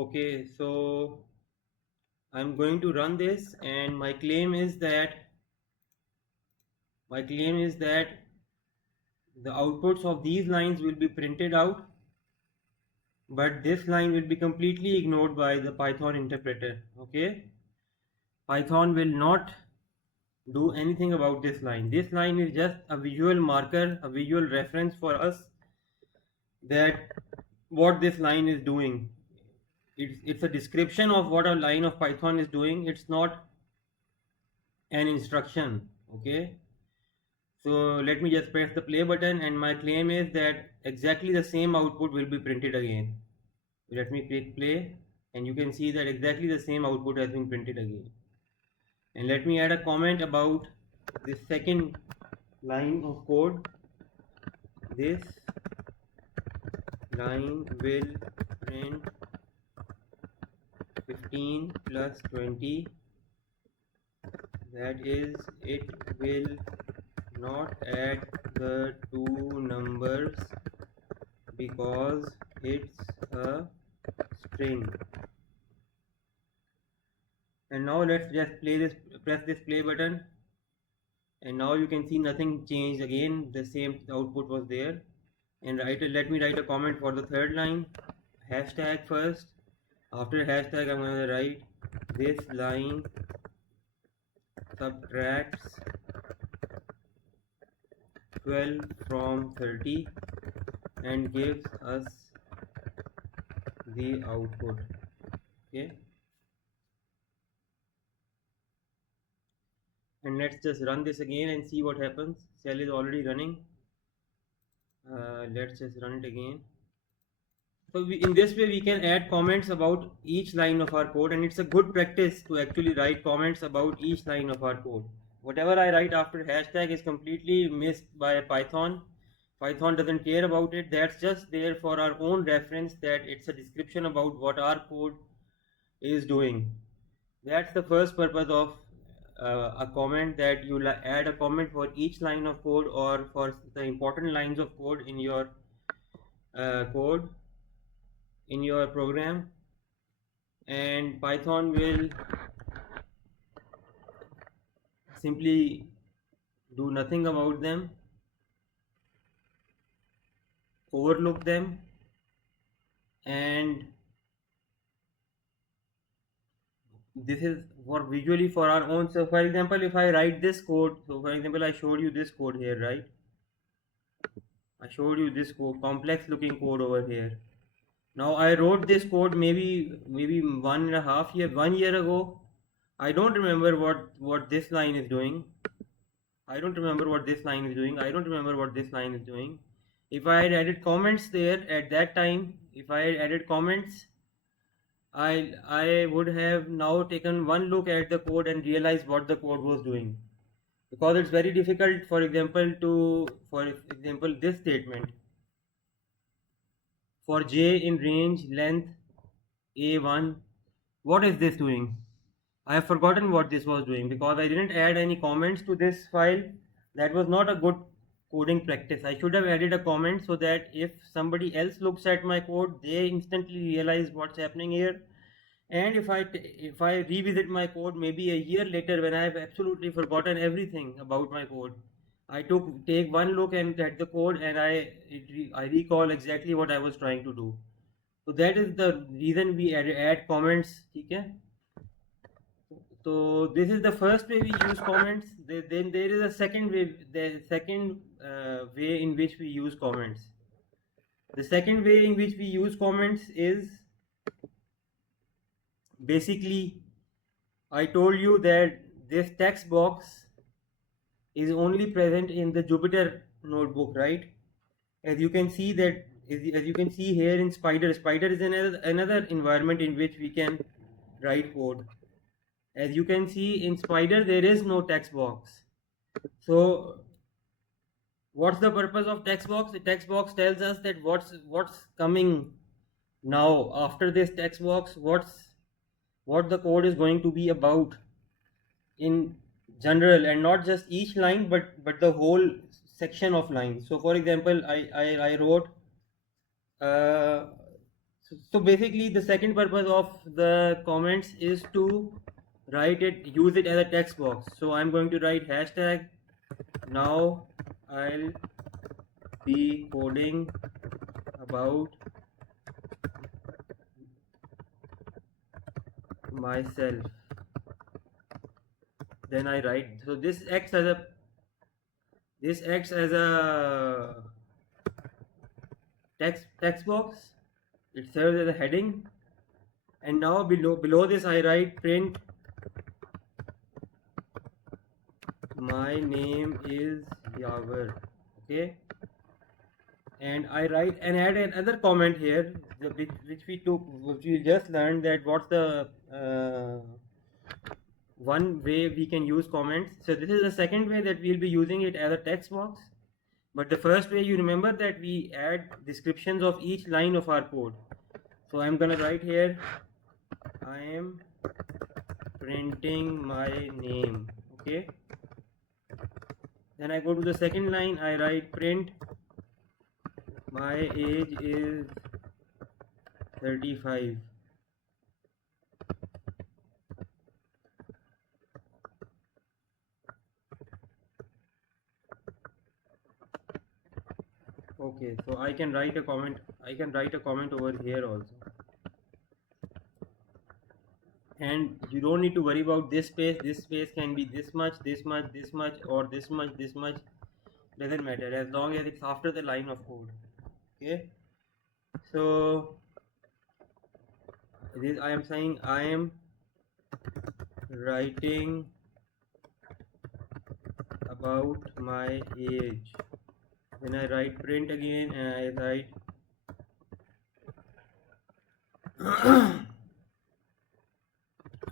Okay, so I'm going to run this, and my claim is that the outputs of these lines will be printed out, but this line will be completely ignored by the Python interpreter. Okay, Python will not do anything about this line. This line is just a visual marker, a visual reference for us that what this line is doing. It's a description of what a line of Python is doing. It's not an instruction. Okay, so let me just press the play button, and my claim is that exactly the same output will be printed again. Let me click play, and you can see that exactly the same output has been printed again. And let me add a comment about this second line of code. This line will print 15 plus 20, that is, it will not add the two numbers because it's a string. And now let's just press this play button, and now you can see nothing changed again. The same output was there. And let me write a comment for the third line. Hashtag first. After hashtag, I'm going to write this line subtracts 12 from 30 and gives us the output. Okay, and let's just run this again and see what happens. Cell is already running. Let's just run it again. So in this way we can add comments about each line of our code, and it's a good practice to actually write comments about each line of our code. Whatever I write after hashtag is completely missed by Python. Python doesn't care about it. That's just there for our own reference, that it's a description about what our code is doing. That's the first purpose of a comment, that you add a comment for each line of code or for the important lines of code in your program, and Python will simply do nothing about them, overlook them, and this is for visually for our own. So for example, if I write this code, so for example I showed you this code here, right? I showed you this code, complex looking code over here. Now I wrote this code maybe 1 year ago. I don't remember what this line is doing. I don't remember what this line is doing. I don't remember what this line is doing. If I had added comments there at that time, if I had added comments, I would have now taken one look at the code and realized what the code was doing. Because it's very difficult, for example, this statement, for j in range length a1, what is this doing? I have forgotten what this was doing because I didn't add any comments to this file. That was not a good coding practice. I should have added a comment so that if somebody else looks at my code, they instantly realize what's happening here. And if I revisit my code maybe a year later when I have absolutely forgotten everything about my code, I take one look at the code, and I recall exactly what I was trying to do. So that is the reason we add comments. Okay? So this is the first way we use comments. Then there is a second way. The second way in which we use comments. The second way in which we use comments is basically, I told you that this text box is only present in the Jupyter notebook, right? As you can see here in Spider is another environment in which we can write code. As you can see in Spider, there is no text box. So what's the purpose of text box? The text box tells us that what's coming now after this text box, what the code is going to be about in general, and not just each line, but the whole section of lines. So for example, I wrote So basically the second purpose of the comments is to use it as a text box. So I'm going to write hashtag now I'll be coding about myself. Then I write, so this acts as a text box. It serves as a heading, and now below this I write print my name is Yaver. Okay, and I write and add another comment here, which we just learned that what's the one way we can use comments. So this is the second way that we'll be using it as a text box. But the first way, you remember that we add descriptions of each line of our code. So I'm gonna write here, I am printing my name. Okay. Then I go to the second line, I write print my age is 35. Okay, so I can write a comment over here also. And you don't need to worry about this space can be this much, or this much, doesn't matter as long as it's after the line of code. Okay, so this I am saying I am writing about my age. Then I write print again and I write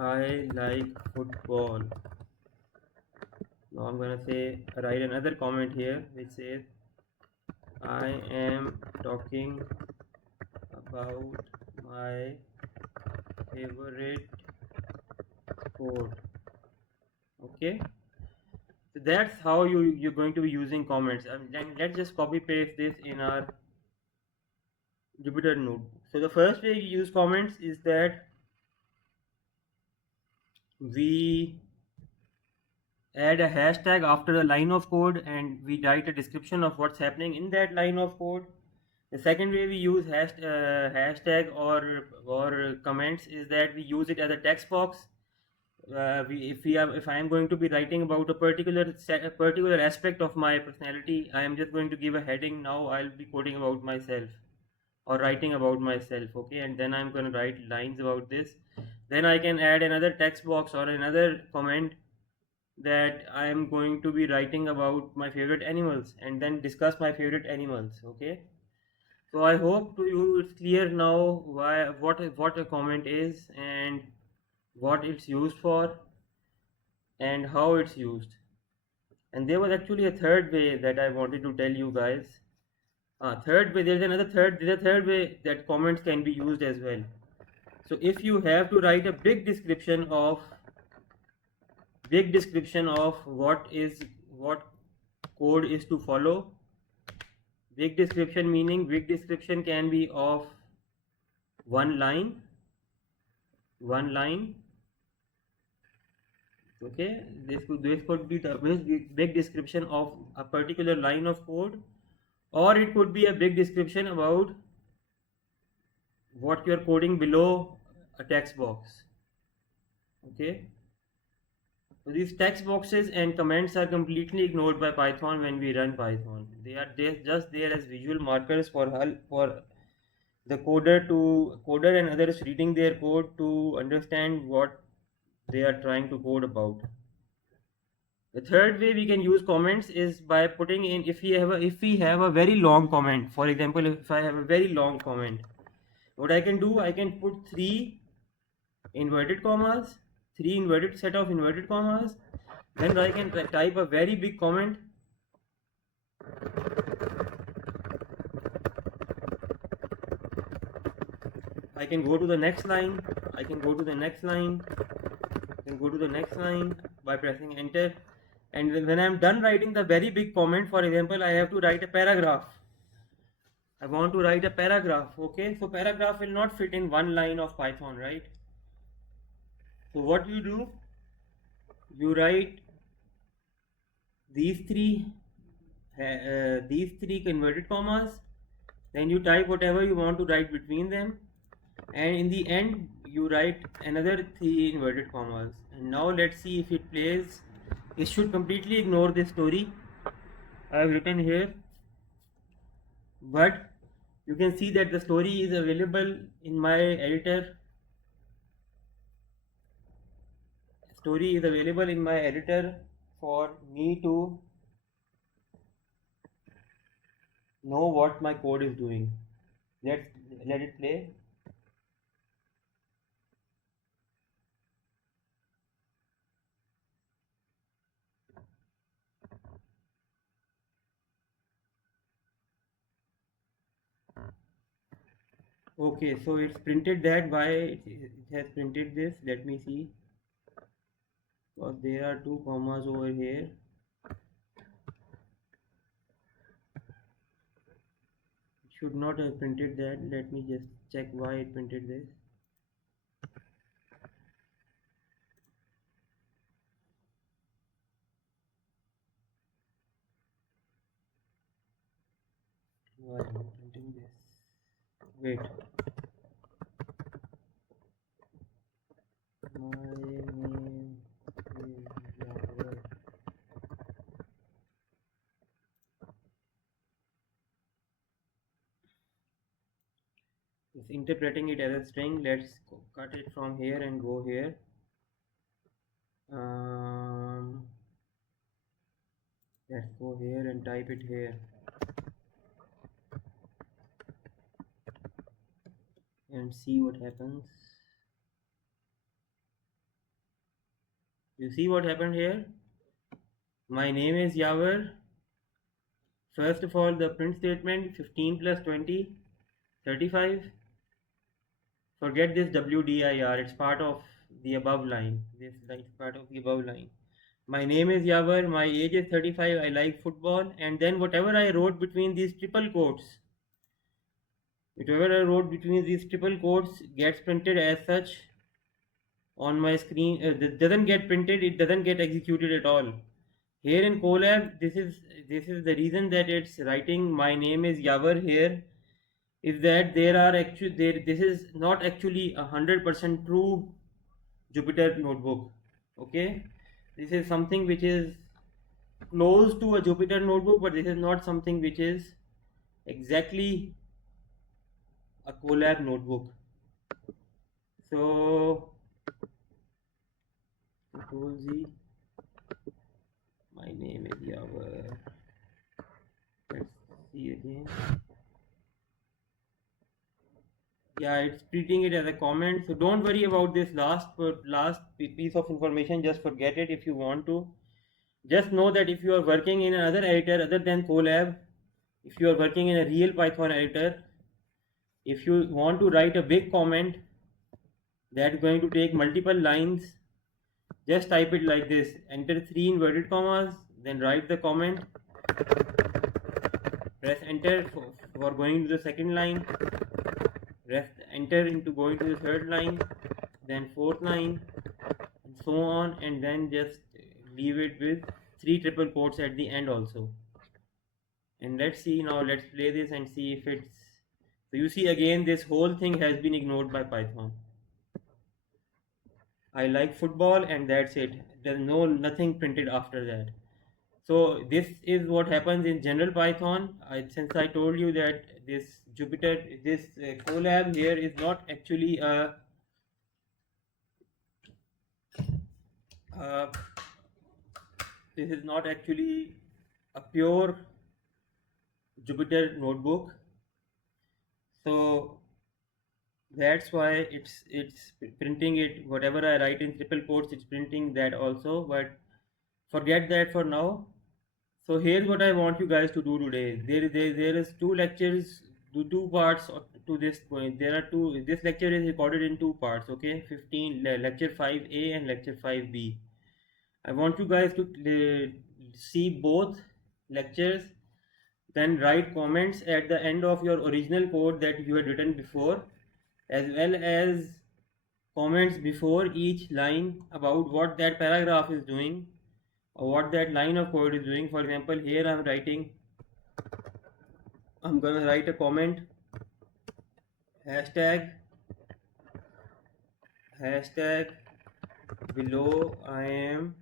I like football. Now I'm gonna write another comment here which says I am talking about my favorite sport. Okay, so that's how you're going to be using comments. Then let's just copy paste this in our Jupyter notebook. So the first way you use comments is that we add a hashtag after a line of code and we write a description of what's happening in that line of code. The second way we use hashtag or comments is that we use it as a text box. If I am going to be writing about a particular aspect of my personality, I am just going to give a heading. Now I'll be coding about myself or writing about myself. Okay, and then I'm going to write lines about this. Then I can add another text box or another comment that I am going to be writing about my favorite animals and then discuss my favorite animals. Okay, so I hope to you it's clear now what a comment is and what it's used for and how it's used. And there was actually a third way that I wanted to tell you guys. Third way, there's a third way that comments can be used as well. So if you have to write a big description of what code is to follow, big description can be of one line. Okay, this could be the big description of a particular line of code, or it could be a big description about what you're coding below a text box. Okay, so these text boxes and comments are completely ignored by Python when we run Python. They are just there as visual markers for the coder and others reading their code to understand what they are trying to code about. The third way we can use comments is by putting in, if we have a very long comment. For example, if I have a very long comment, what I can do, I can put three inverted set of inverted commas. Then I can type a very big comment. I can go to the next line. I can go to the next line by pressing enter. And when I'm done writing the very big comment, for example, I have to write a paragraph. I want to write a paragraph. Okay, so paragraph will not fit in one line of Python, right? So what you do, you write these three converted commas, then you type whatever you want to write between them, and in the end you write another 3 inverted commas. And now let's see if it plays. It should completely ignore this story I have written here, but you can see that the story is available in my editor. Story is available in my editor for me to know what my code is doing. Let's let it play. Okay, so it's printed that. Why it has printed this? Let me see. Because there are 2 commas over here. It should not have printed that. Let me just check why it printed this. Why am I printing this? Wait. My name is Yawar. It's interpreting it as a string. Let's cut it from here and go here. Let's go here and type it here and see what happens. You see what happened here? My name is Yawar. First of all, the print statement 15 plus 20, 35. Forget this WDIR, it's part of the above line. This is part of the above line. My name is Yawar, my age is 35, I like football, and then whatever I wrote between these triple quotes, gets printed as such on my screen. It doesn't get printed, it doesn't get executed at all. Here in Colab, this is the reason that it's writing my name is Yawar here, is that this is not actually 100% true Jupyter notebook. Okay, this is something which is close to a Jupyter notebook, but this is not something which is exactly a Colab notebook. So Control Z, my name is Yawar. Let's see again. Yeah, it's treating it as a comment, so don't worry about this last piece of information. Just forget it if you want to. Just know that if you are working in another editor other than Colab, if you are working in a real Python editor, if you want to write a big comment that's going to take multiple lines, just type it like this: enter 3 inverted commas, then write the comment, press enter for going to the second line, press enter into going to the third line, then fourth line, and so on, and then just leave it with 3 triple quotes at the end also. And let's see now, let's play this and see if it's. So you see again, this whole thing has been ignored by Python. I like football, and that's it. There's nothing printed after that. So this is what happens in general Python. Since I told you that this Jupyter, this Colab here is not actually a this is not actually a pure Jupyter notebook. So that's why it's printing it. Whatever I write in triple quotes, it's printing that also. But forget that for now. So here's what I want you guys to do today. There is 2 lectures, 2 parts to this point. There are 2. This lecture is recorded in 2 parts. Okay, lecture 5A and lecture 5B. I want you guys to see both lectures Then write comments at the end of your original code that you had written before, as well as comments before each line about what that paragraph is doing or what that line of code is doing. For example, here I'm gonna write a comment, hashtag below I am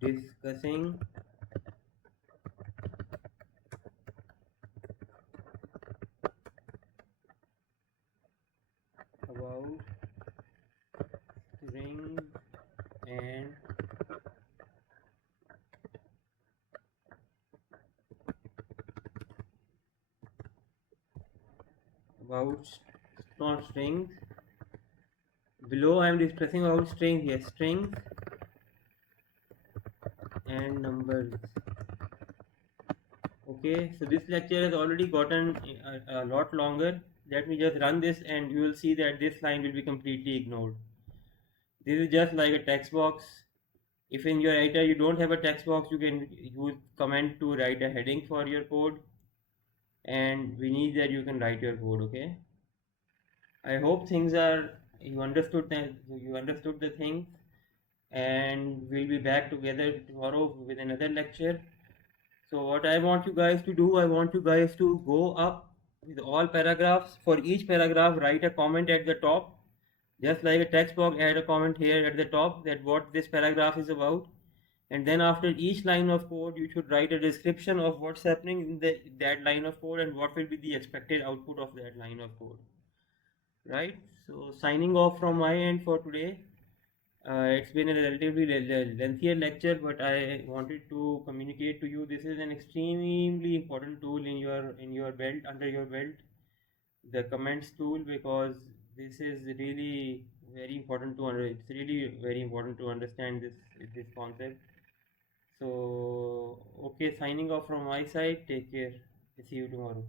discussing about strings and about not strings. Below I am discussing about strings, yes, strings and numbers. Okay, so this lecture has already gotten a lot longer. Let me just run this and you will see that this line will be completely ignored. This is just like a text box. If in your editor you don't have a text box, you can use comment to write a heading for your code, and we need that you can write your code. Okay, I hope things are you understood the things, and we'll be back together tomorrow with another lecture. So what I want you guys to do, I want you guys to go up with all paragraphs. For each paragraph, write a comment at the top. Just like a text box, add a comment here at the top that what this paragraph is about. And then after each line of code, you should write a description of what's happening in that line of code and what will be the expected output of that line of code. Right? So signing off from my end for today. It's been a relatively lengthier lecture, but I wanted to communicate to you this is an extremely important tool in your belt, under your belt, the comments tool, because this is really very important to it's really very important to understand this concept. So okay, signing off from my side. Take care. See you tomorrow.